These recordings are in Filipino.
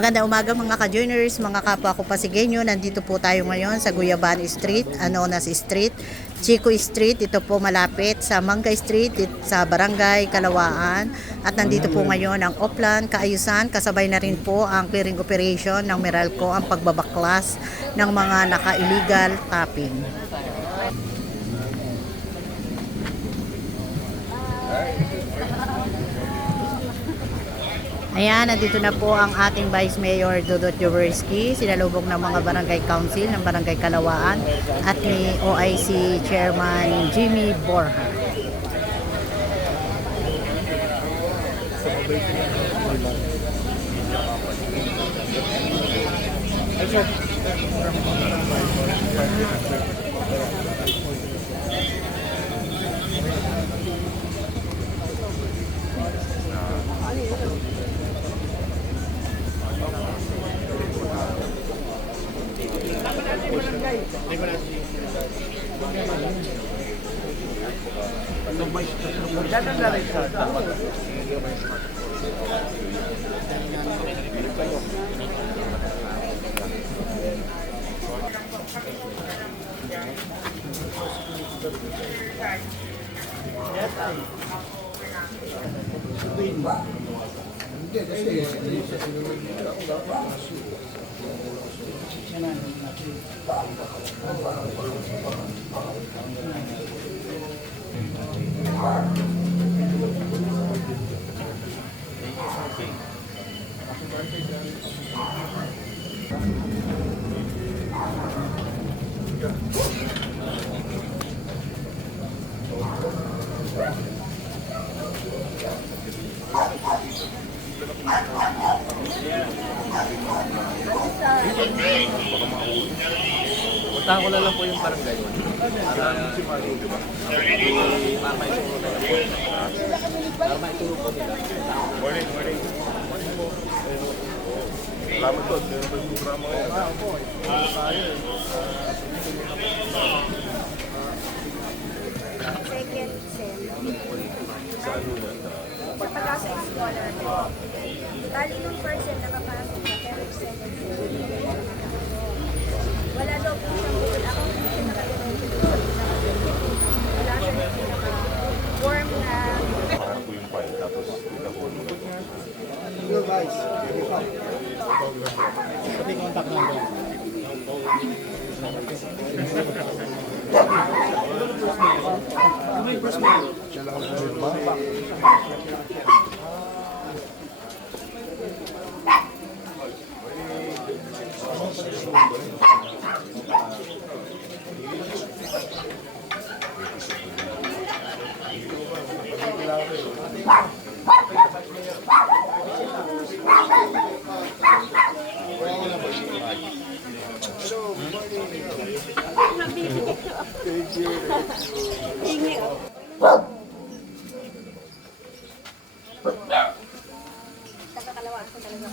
Magandang umaga mga ka-joiners, mga kapwa ko Pasigueño. Nandito po tayo ngayon sa Guyaban Street, Anonas Street, Chico Street. Ito po malapit sa Mangga Street, sa Barangay Kalawaan. At nandito po ngayon ang Oplan, Kaayusan. Kasabay na rin po ang clearing operation ng Meralco, ang pagbabaklas ng mga naka-illegal tapping. Ayan, nandito na po ang ating Vice Mayor Dudut Jaworski, sinalubong ng mga Barangay Council ng Barangay Kalawaan at ni OIC Chairman Jimmy Borja. Puntahan ko na lang po yung barangay. Para maituro po nila. Morning. Salamat po. Meron ba yung programa ngayon? Opo. Tayo. Second sem. Saan mo yan? Sa Pag-asa Explorer po. Bali nung first sem nakapasok na, pero second sem. Wala daw po siyang Google account, hindi siya nakadenoted po. Wala siya yung pinaka-form na Parang po yung file. Tapos pinahon mo. Hello guys. Pati contact number. May first mail. Siya lang ang Nakakalawaan ko talaga.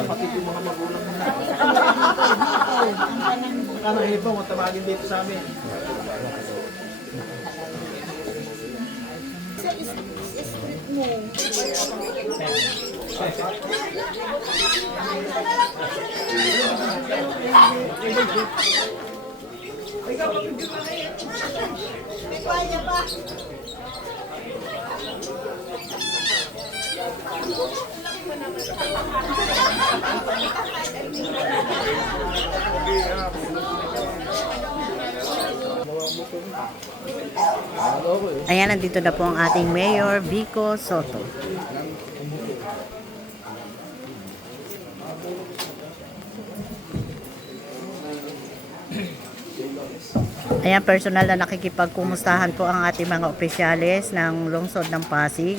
kapatid yung mga magulang mo na. Kanahilip mo, matamagin dito sa amin. Sa street mo. May kwalya pa. Ayan, nandito na po ang ating Mayor Vico Soto. Ayan, personal na nakikipagkumustahan po ang ating mga opisyales ng lungsod ng Pasig.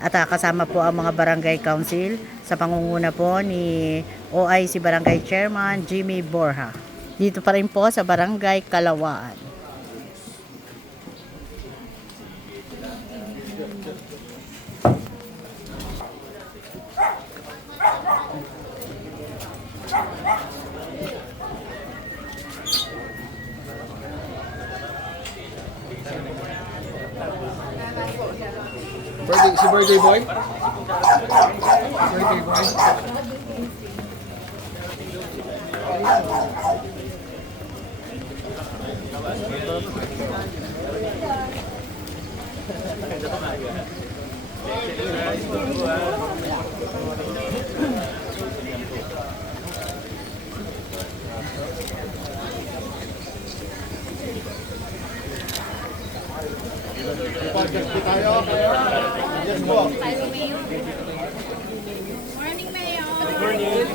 At kasama po ang mga barangay council sa pangunguna po ni OIC Barangay Chairman Jimmy Borja. Dito pa rin po sa Barangay Kalawaan. birthday boy? Birthday boy? Podcast tayo. Yes po. Morning, Mayor. Morning.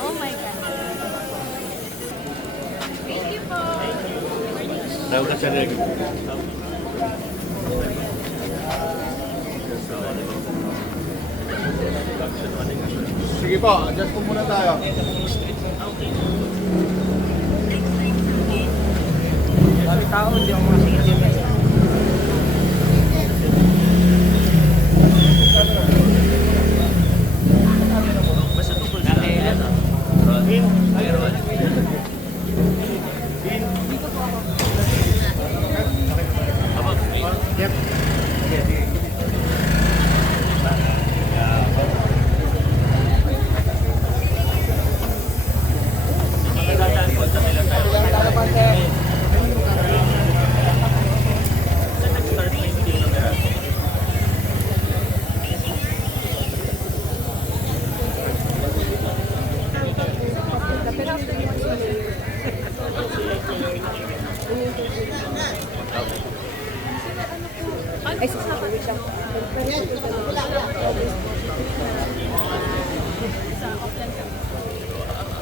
Oh my God. Thank you po. Sige po, adjust po muna tayo.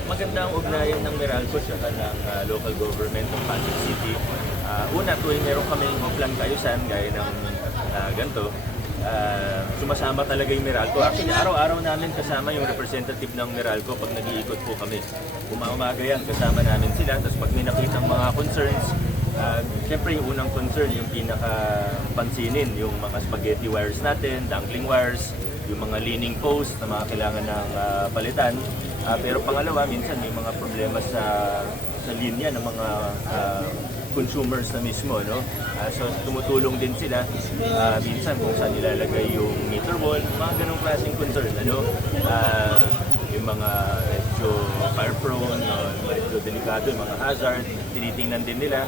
Maganda ang ugnayan ng Meralco sa ng local government ng Pasig City. Una, tuwing meron kaming offline kaayusan gaya ng ganito, sumasama talaga yung Meralco. Actually, araw-araw namin kasama yung representative ng Meralco pag nag-iikot po kami. Umaga yan, kasama namin sila. Tapos pag may nakitang mga concerns, siyempre yung unang concern, yung pinaka-pansinin, yung mga spaghetti wires natin, dangling wires, yung mga leaning post na mga kailangan ng palitan. Pero pangalawa, minsan may mga problema sa linya ng mga consumers na mismo, no? So tumutulong din sila minsan kung saan nilalagay yung meter wall, mga ganong klaseng concern, ano? Yung mga medyo fire prone, medyo delikado, yung mga hazard, tinitingnan din nila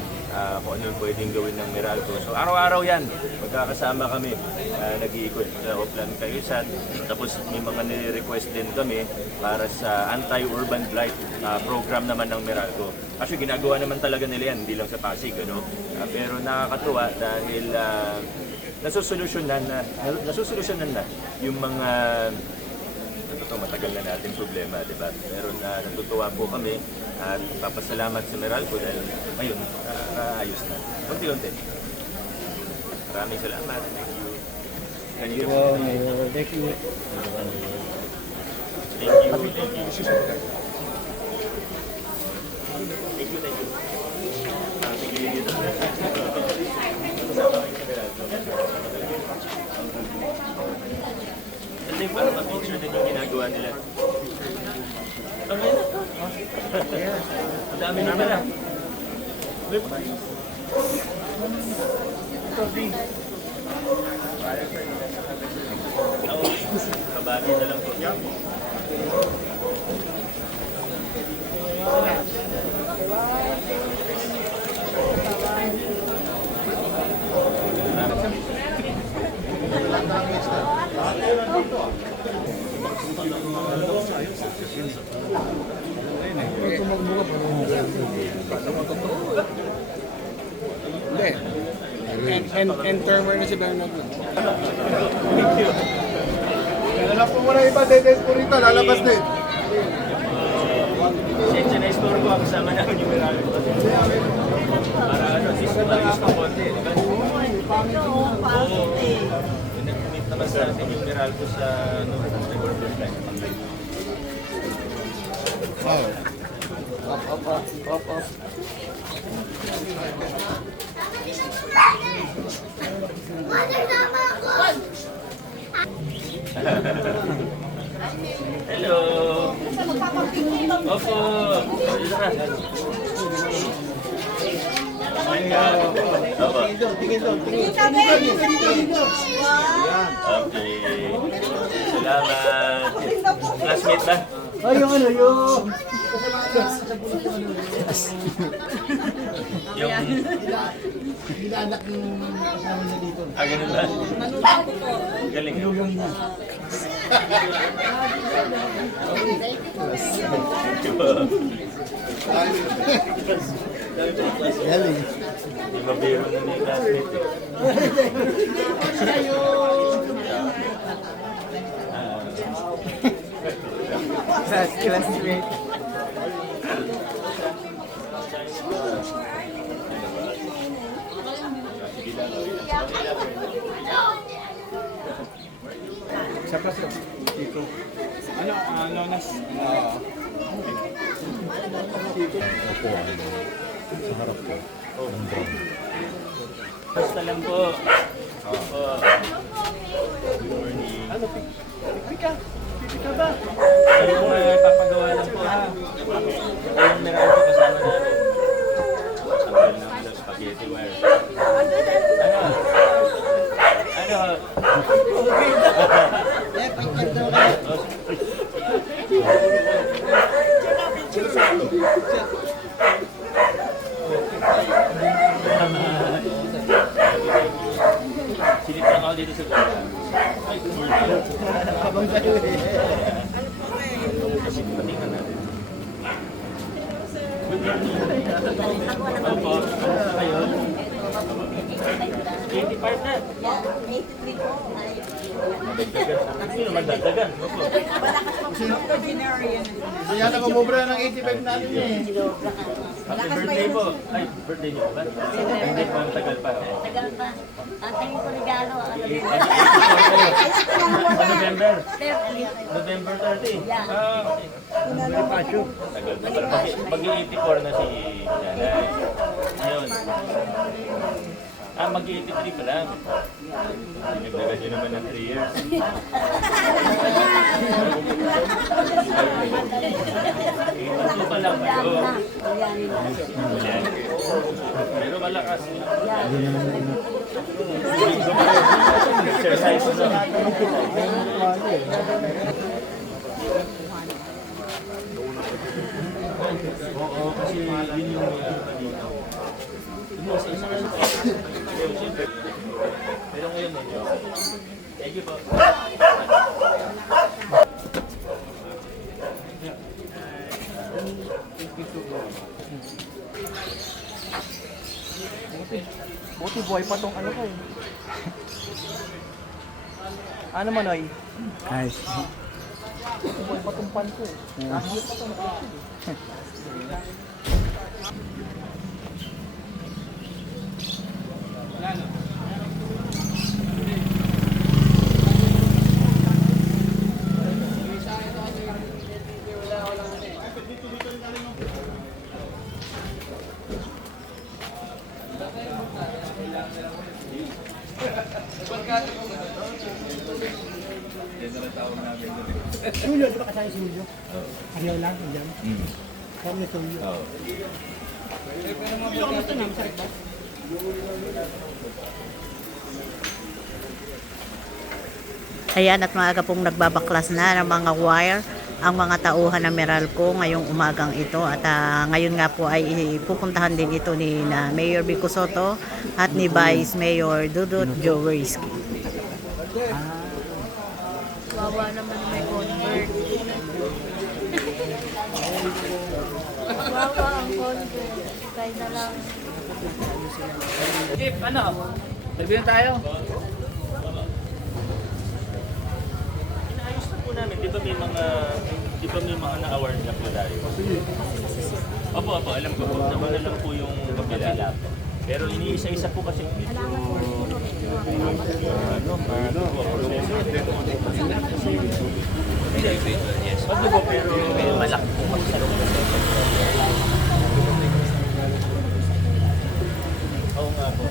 kung ano yung pwedeng gawin ng Meralco. So araw-araw yan, magkakasama kami, nag-iikot sa Oplan Cayusan, tapos may mga nire-request din kami para sa anti-urban blight program naman ng Meralco. Actually, ginagawa naman talaga nila yan, hindi lang sa Pasig, ano? Pero nakakatuwa dahil nasusolusyonan na yung mga matagal na natin problema, di ba? Pero natutuwa po kami at papasalamat sa Meralco dahil ngayon naayos na. Unti-unti. Maraming salamat. Thank you. Thank you. Thank you. Thank you. Thank you. Sige, dito. Kasi para ma-picture din yung ginagawa nila. Okay na. Ang dami na pala. Kabagi na lang po. Hindi. And termer na si Bernard. Thank you. Alam po muna iba, dedes po rito, lalabas din. Sensya na store ko, kasama namin yung Meralco. Para ano, sisa na ayos ng konti. Oo. Nag-commit naman sa atin yung Meralco sa River Line. Wow. Up. Hello! Opo! Opo. Tingin kami! Okay. Salamat. Classmate ba? Ay, yung ano, yung... Yung... Anak yung kasama niya dito. Ganun ba? Galing. Thank you po. Galing. Di ba biro na ni classmate? Classmate. Siya pa siya. Tito. Ano, nas? Basta lang po. Opo. Good morning. Ano, pipika? Pipika ba? Ano yung papagawa lang po? Yung meron po kasama namin. Tanggal ng spaghetti wire. Ano? Silip lang ako dito sa gawin. Ay, good morning. Habang kayo eh. Kasi patingan natin. Good morning. Opo. Ano kayo? 85 na. Madagdagan. Sino madagdagan? Opo. So yan ang umubra ng 85 natin eh. Happy birthday po. Ay, birthday niyo ba? Hindi pa, tagal pa. Tagal pa. Ang tingin ko regalo. November. 30. November 30. Yeah. Okay. Tagal pa. Mag-i-84 na si Nanay. Ngayon. Mag-i-83 pa lang. Dinagdagan nyo naman ng 3 years. Ito pa lang kayo. Yan. Pero malakas. Exercise na. Oo, kasi yun yung dito. Pero ngayon medyo. Thank you po. Buti buhay pa tong ano ko eh. Ano Manoy? Ay. Buhay pa tong pan ko eh. Nakahiyot pa tong Julio, di ba kasali si Julio? Ayaw lang, hindi. Kami ito Julio. Oo. Julio, kamusta na? Masakit ba? Ayan, at maaga pong nagbabaklas na ng mga wire ang mga tauhan ng Meralco ngayong umagang ito. At ngayon nga po ay pupuntahan din ito ni na Mayor Vico Soto at ni Vice Mayor Dudut Jaworski. Wawa naman may convert. Wawa ang convert. Kaya na lang. Jeep, ano? Sabihin tayo. Inaayos na po namin. Di ba may mga na-award na po tayo? Opo, alam ko po. Naman na lang po yung kapila. Pero iniisa-isa po kasi medyo yes. Madugo pero malaki po magsalong. Oo nga po.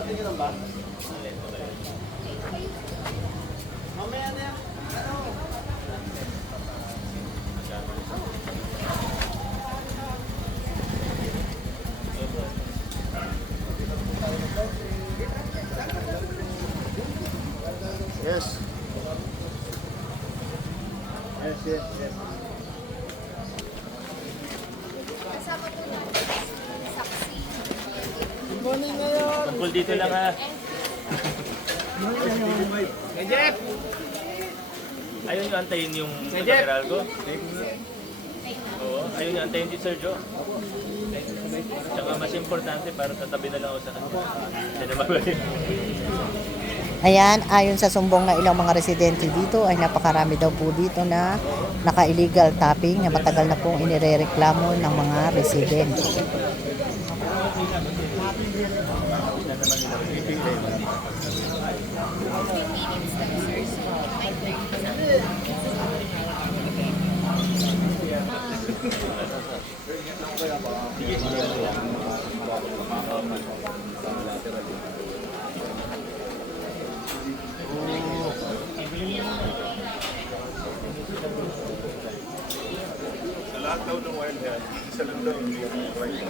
Tingin lang ba? Mamaya na yan. Ano? Kasama po natin saksi. Tungkol dito lang ha. Ayaw nyo antayin yung general ko? Oo, ayaw nyo antayin si Sir Joe. Tsaka mas importante para tatabi na lang ako sa kanya. Hindi na mabalik. Ayan, ayon sa sumbong ng ilang mga residente dito ay napakarami daw po dito na naka-illegal tapping na matagal na pong inirereklamo ng mga residente. Sa lahat daw ng wild yan, isa lang daw yung right.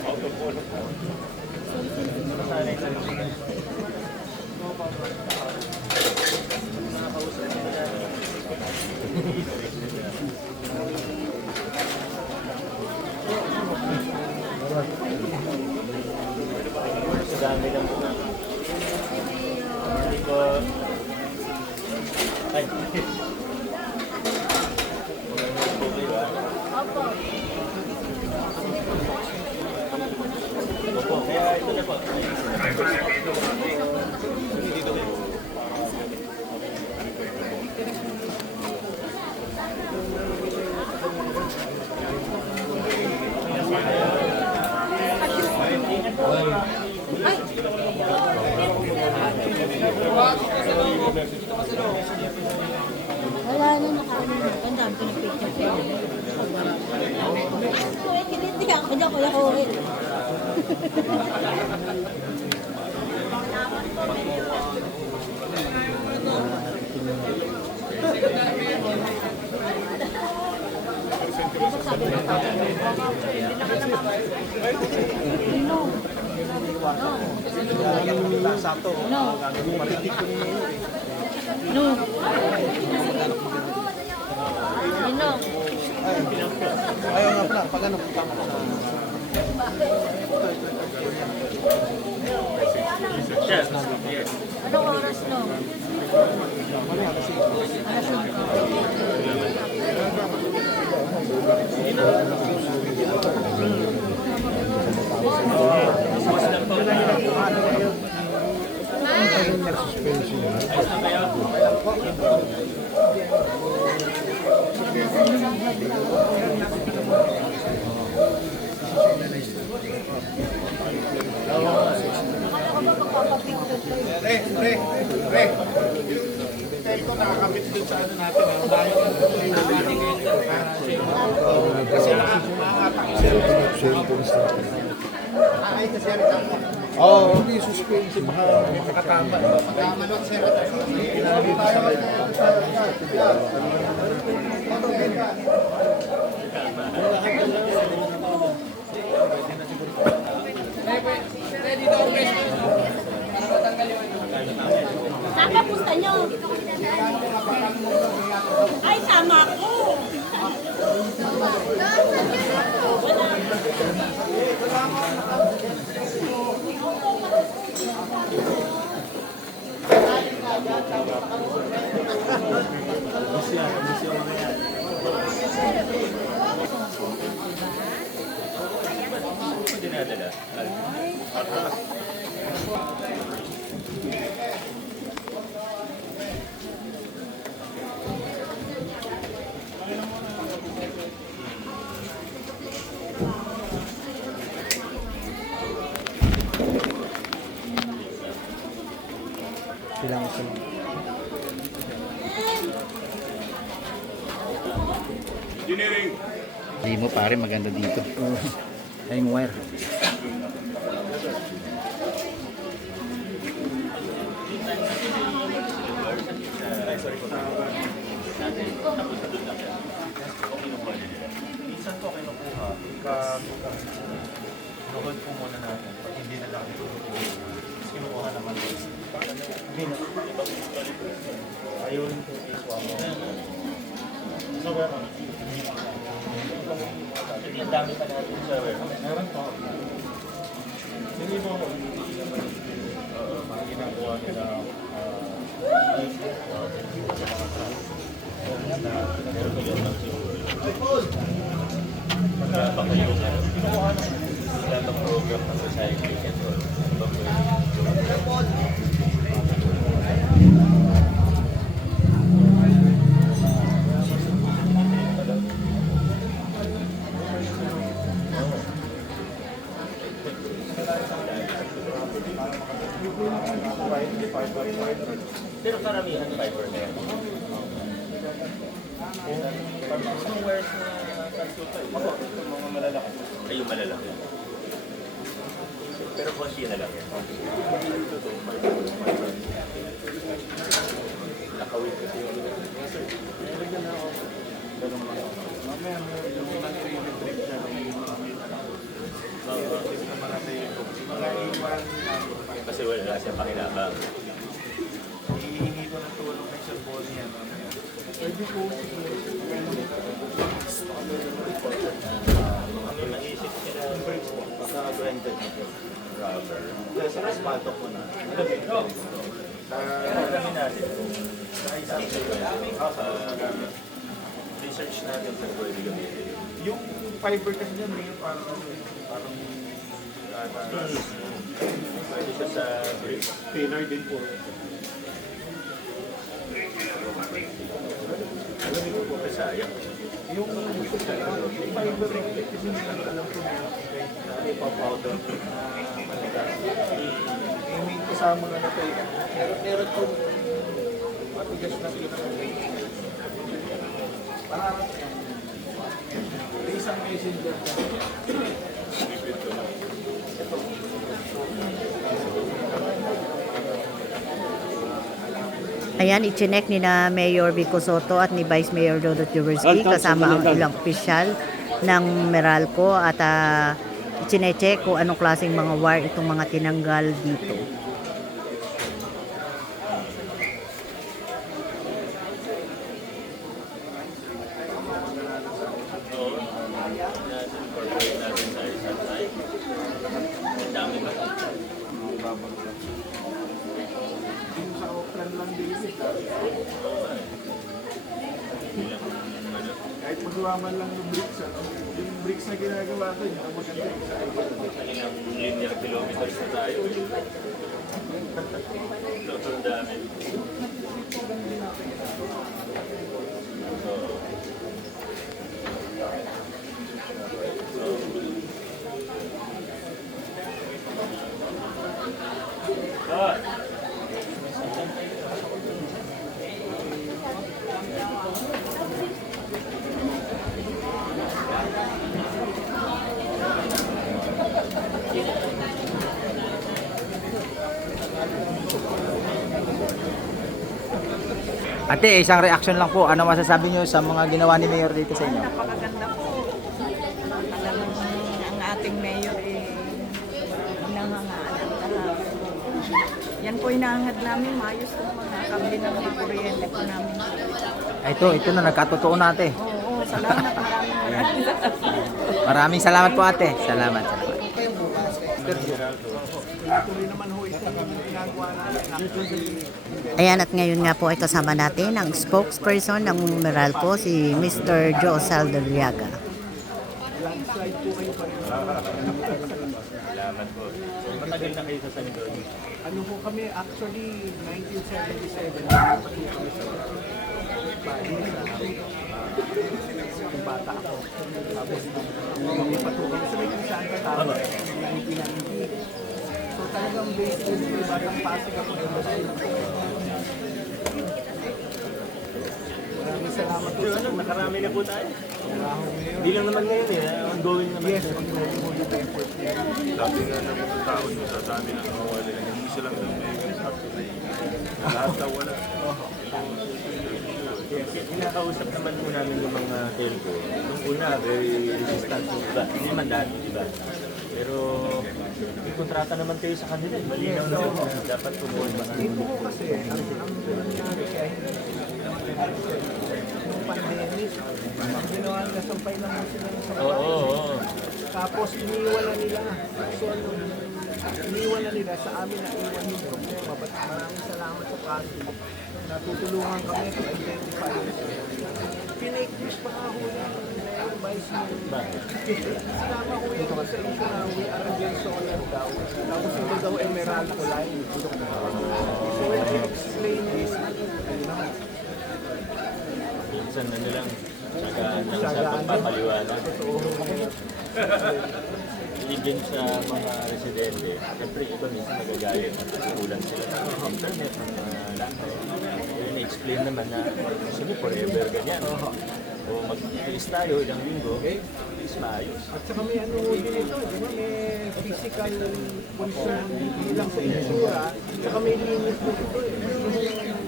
Out of all of them. Sa dami lang po. Hindi ko... Ay. Opo. Opo, kaya ito na po. Wala na nakaano na. Ang dami ko ng picture. Hindi ako na kuya ko. Ayaw nga pala, pag ano, Siya. Yes. Anong oras no? Ito nakakabit dun sa ano natin. Kasi nakakatak yung cellphone. Ay, kasi oo, hindi suspense. Makatama. Makatama lang sir. Tama pusta nyo. Ay, tama ko. Dinadala. silang sila. Engineering. Hindi mo pare, maganda dito. Ay, yung wire. Minsan po kinukuha, kinuhold po muna natin. Pag hindi na lang ito, kinukuha naman. Ayun. Ang dami pa natin sa warehouse. Meron pa. Hindi mo ako mga ginagawa nila meron ko yun lang siguro. Baka yung sila ng program ng recycling and all. Pero karamihan fiber na yan. Anong wares na kansuta? Ako, ito mga malalaki. Ay, yung malalaki. Pero konti na lang yan. Nakawit kasi yung nalagyan na ako. Ganun lang ako. Mamaya mo yung nag-favorite trip siya na yung mga tips naman natin yung mga iwan. Kasi wala siya pakinabang. Hihingi ko ng tulong ng Sir Bonnie yan. Pwede po kami maisip sila ng brakes po sa branded rubber. Kasi mas patok ko na. Kami natin. Research natin sa pwede gamitin. Yung fiber kasi niya may parang Pwede siya sa brakes. thinner din po. Alam mo po kasayang. Yung fiber ring kasi alam ko na ipapowder na matigas. May kasama nga na tayo. Meron po matigas na pinaka. Parang may isang messenger na. Ayan, ichinek ni na Mayor Vico Soto at ni Vice Mayor Dodot Juberski kasama ang ilang opisyal ng Meralco at ichinecheck kung anong klaseng mga wire itong mga tinanggal dito. Yung sa Oakland lang basic. Kahit magawa man lang ng bricks, yung bricks na ginagawa ko, yun ang maganda yung sa Ilang linear kilometers na tayo. Sobrang dami. Ate, isang reaction lang po. Ano masasabi niyo sa mga ginawa ni Mayor dito sa inyo? Napakaganda po. Alam mo, ang ating mayor nangangaan ang lahat. Yan po inahangad namin, maayos po mga kabli ng mga kuryente po namin. Ito na nagkatotoo na ate. Oo, salamat maraming. Maraming salamat po ate. Salamat. tuloy naman ho itong ginagawa natin. Ayan, at ngayon nga po ay kasama natin ang spokesperson ng Meralco, si Mr. Joe Saldariaga. Landslide po kayo pa rin. Salamat po. Matagal na kayo sa San Antonio. Ano po kami, actually, 1977, napatuloy kami sa Paris. Yung bata ako. Tapos, napatuloy kami sa may kung saan katawag. 1990. So talagang based din sa batang Pasig ako. Maraming salamat po sa Nakarami na po tayo. Hindi lang naman ngayon ongoing naman. yes, ongoing po yung effort niya. Sabi nga ng mga tao nyo sa dami ng nawala, hindi sila lang ng Vegas up to lahat na wala. Kinakausap naman po namin yung mga telco. Nung una, very resistant po, diba? Hindi man dati, diba? Pero may kontrata naman kayo sa kanila. Malinaw naman na dapat pumunta ka. Dito ko kasi, ang nangyari kaya hindi yung pandemic, ang ginawa nila, sampay lang mo sila sa Oo. Tapos iniwan nila. So, iniwan na nila sa amin na iwan yung problema. But maraming salamat sa kasi. Natutulungan kami to identify. Pinake news pa nga ho yan. Mayor Vice Mayor. Sinama ho yan sa issue na we are against solar daw. Tapos ito daw Emerald Line. So when I explain this, ayun naman. Minsan na nilang sagaan lang sa pagpapaliwanag. Even sa mga residente, siyempre iba minsan nagagalit at kulang sila ng internet, ng landline. Kaya na-explain naman na sige forever ganyan. O mag-tiis tayo ilang linggo, is maayos. At saka may ano din ito, di ba? May physical concern hindi lang sa insura, saka may limit po ito eh.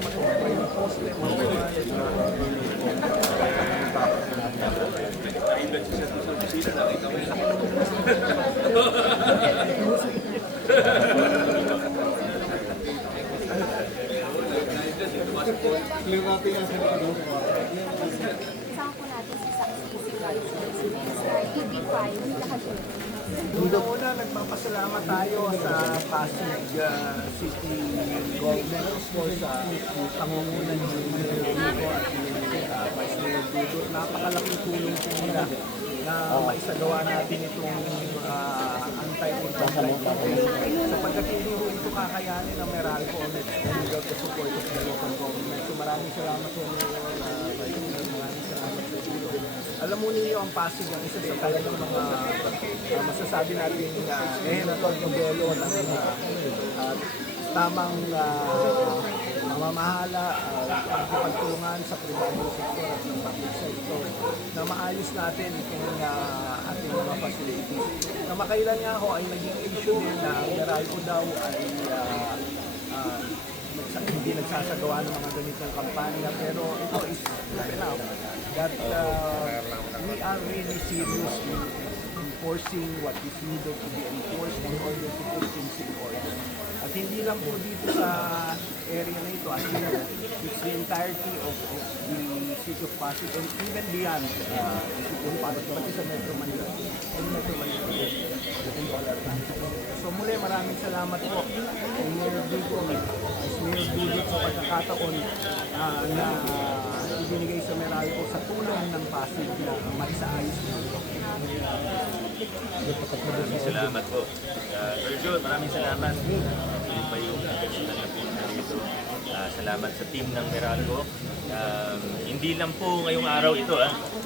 Matupay yung poste, Isang po natin sa physical specimens na EB5 lahat po. Una, nagpapasalamat tayo sa Pasig City Government, of course, sa pangungunan ni Mayor Rico at ni Vice Mayor Dudo. Napakalaking tulong po nila na maisagawa natin itong anti-urban blight campaign. Sapagkat hindi po ito kakayanin ng Meralco without the support of the local government. So maraming salamat po Mayor Vice Mayor, maraming salamat sa Dudo. Alam mo ninyo ang Pasig ang isa sa talagang mga masasabi natin eheratol modelo ng tamang mamahala, pagtulungan sa pribadong sektor at ng public sector na maayos natin itong ating mga facilities. Na makailan nga ako ay naging issue din na Meralco daw ay hindi nagsasagawa ng mga ganitong kampanya, pero ito is enough that we are really serious in enforcing what is needed to be enforced in order to put things in order. At hindi lang po dito sa area na ito, as you know, it's the entirety of the city of Pasig and even beyond yung Pasig, pati sa Metro Manila. Metro Manila. So muli, maraming salamat po kay Mayor Vico, as Mayor Dudut sa pagkakataon na ibinigay sa Meralco sa tulong ng Pasig na maisaayos na ito. Maraming salamat po. Sir John, maraming salamat. Tuloy pa yung personal na pizza dito. Salamat sa team ng Meralco. Hindi lang po ngayong araw ito.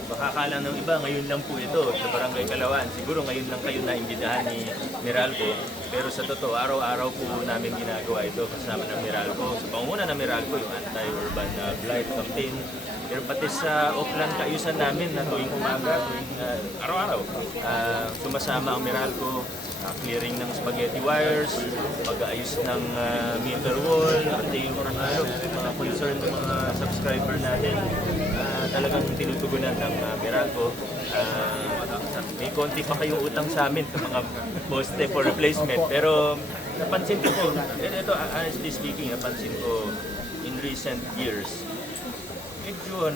Baka akala ng iba, ngayon lang po ito sa Barangay Kalawaan. Siguro ngayon lang kayo naimbitahan ni Meralco. Pero sa totoo, araw-araw po namin ginagawa ito kasama ng Meralco. Sa pangunguna ng Meralco, yung anti-urban blight campaign. Pero pati sa Oakland kaayusan namin na tuwing umaga, tuwing araw-araw, sumasama ang Meralco, clearing ng spaghetti wires, pag-aayos ng meter wall, pati yung mga concern ng mga subscriber natin, talagang tinutugunan ng Meralco. May konti pa kayong utang sa amin sa mga poste for replacement, pero napansin ko po, ito honestly speaking, napansin ko in recent years, medyo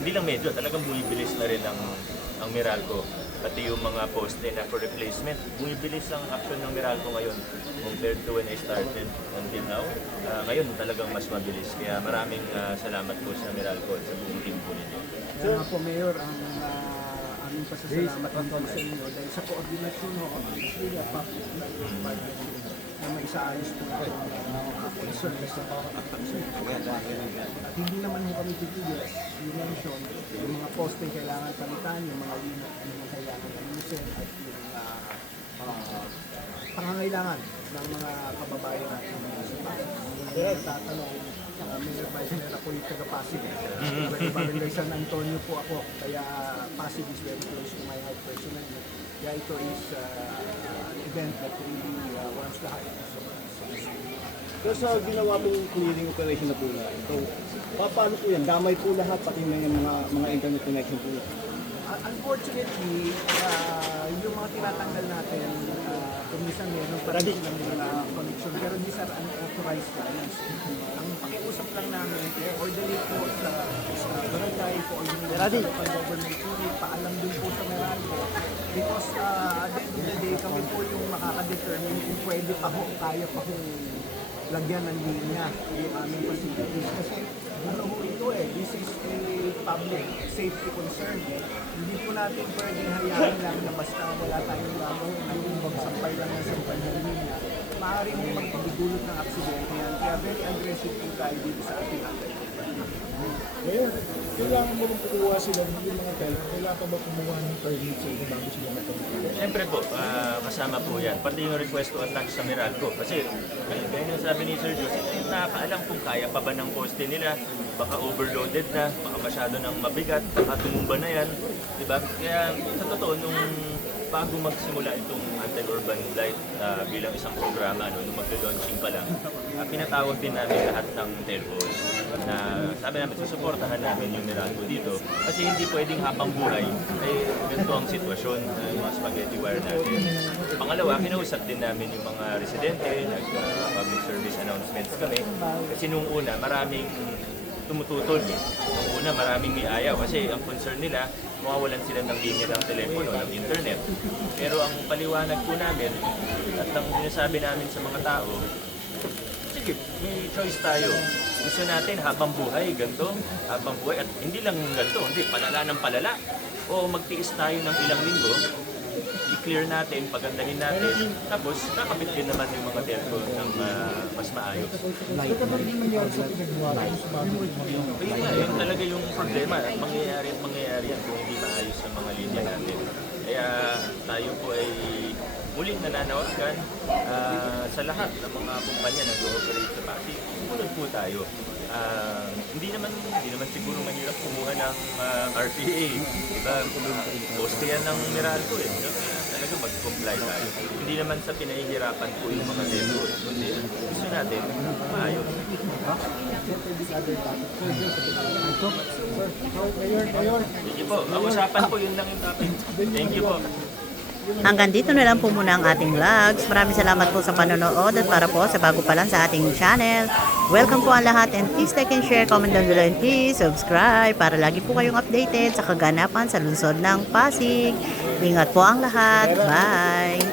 hindi lang medyo, talagang bumibilis na rin ang Meralco. Pati yung mga poste na for replacement, bumibilis ang action ng Meralco ngayon compared to when I started until now. Ngayon talagang mas mabilis. Kaya maraming salamat po sa Meralco at sa buong team po ninyo. Kaya nga po, Mayor, ang aming pasasalamat po sa inyo dahil sa koordinasyon ho, na maisaayos po ito concern sa at hindi naman ho kami titigil, as you mentioned, yung mga poste kailangan palitan, yung mga unit na kailangan ayusin at yung pangangailangan ng mga kababayan natin sa Pasig. Kaya tatanong, Mayor Vice Mayor, ako yung taga-Pasig. Barangay San Antonio po ako, kaya Pasig is very close to my heart personally. Kaya ito is an event that really wants the heart. Pero sa ginawa pong clearing operation na po na ito, paano po yan? Damay po lahat, pati na yung mga internet connection po. Unfortunately, yung mga tinatanggal natin, Kung minsan meron pa rin silang mga connection. Pero these are unauthorized lines. Ang pakiusap lang namin, coordinate po sa barangay, coordinate po sa government unit, paalam din po sa Meralco. Because at the end of the day, kami po yung makakadetermine kung pwede pa ho, kaya pa ho lagyan ng linya yung aming facilities. Kasi ano ho ito this is a public safety concern. Hindi po natin pwedeng hayaan lang na basta wala tayong gagawin, yung sampay lang ng sampay ng linya. Maaaring magpagdulot ng aksidente yan. Kaya very aggressive po tayo dito sa ating atin. Ngayon, kailangan mo rin kukuha sila yung mga telco. Kailangan pa ba kumuha ng permit sa inyo bago sila matulog? Siyempre po, kasama po yan. Pati yung request to attach sa Meralco. Kasi, gaya yung sabi ni Sir Jose, nakakaalam kung kaya pa ba ng poste nila. Baka overloaded na, baka masyado ng mabigat, baka tumumba na yan. Diba? Kaya sa totoo, nung bago magsimula itong Anti-Urban Blight bilang isang programa, nung mag-launching pa lang, pinatawag din namin lahat ng telcos na sabi namin, susuportahan namin yung Meralco dito kasi hindi pwedeng habang buhay ay ganito ang sitwasyon ng mga spaghetti wire natin. Pangalawa, kinausap din namin yung mga residente, nag-public service announcements kami kasi nung una maraming tumututol. Nung una maraming may ayaw kasi ang concern nila mawawalan sila ng linya ng telepono, ng internet. Pero ang paliwanag po namin at ang sinasabi namin sa mga tao, sige, may choice tayo. Gusto natin habang buhay, ganito, habang buhay, at hindi lang ganito, hindi, palala ng palala. O magtiis tayo ng ilang linggo, i-clear natin, pagandahin natin, tapos kakabit din naman yung mga telco ng mas maayos. Kaya nga, yun talaga yung problema. Mangyayari at mangyayari yan kung hindi maayos ang mga linya natin. Kaya tayo po ay muling nananawagan sa lahat ng mga kumpanya na go-operate sa Pasig. Sumunod po tayo. Hindi naman siguro mahirap kumuha ng RTA. Diba? Poste yan ng Meralco eh. Talaga mag-comply tayo. Hindi naman sa pinahihirapan po yung mga telcos. Kundi gusto natin maayos. Thank you po. Ang usapan po yun lang yung topic. Thank you po. Hanggang dito na lang po muna ang ating vlogs. Maraming salamat po sa panonood at para po sa bago pa lang sa ating channel. Welcome po ang lahat and please like and share, comment down below and please subscribe para lagi po kayong updated sa kaganapan sa lungsod ng Pasig. Ingat po ang lahat. Bye!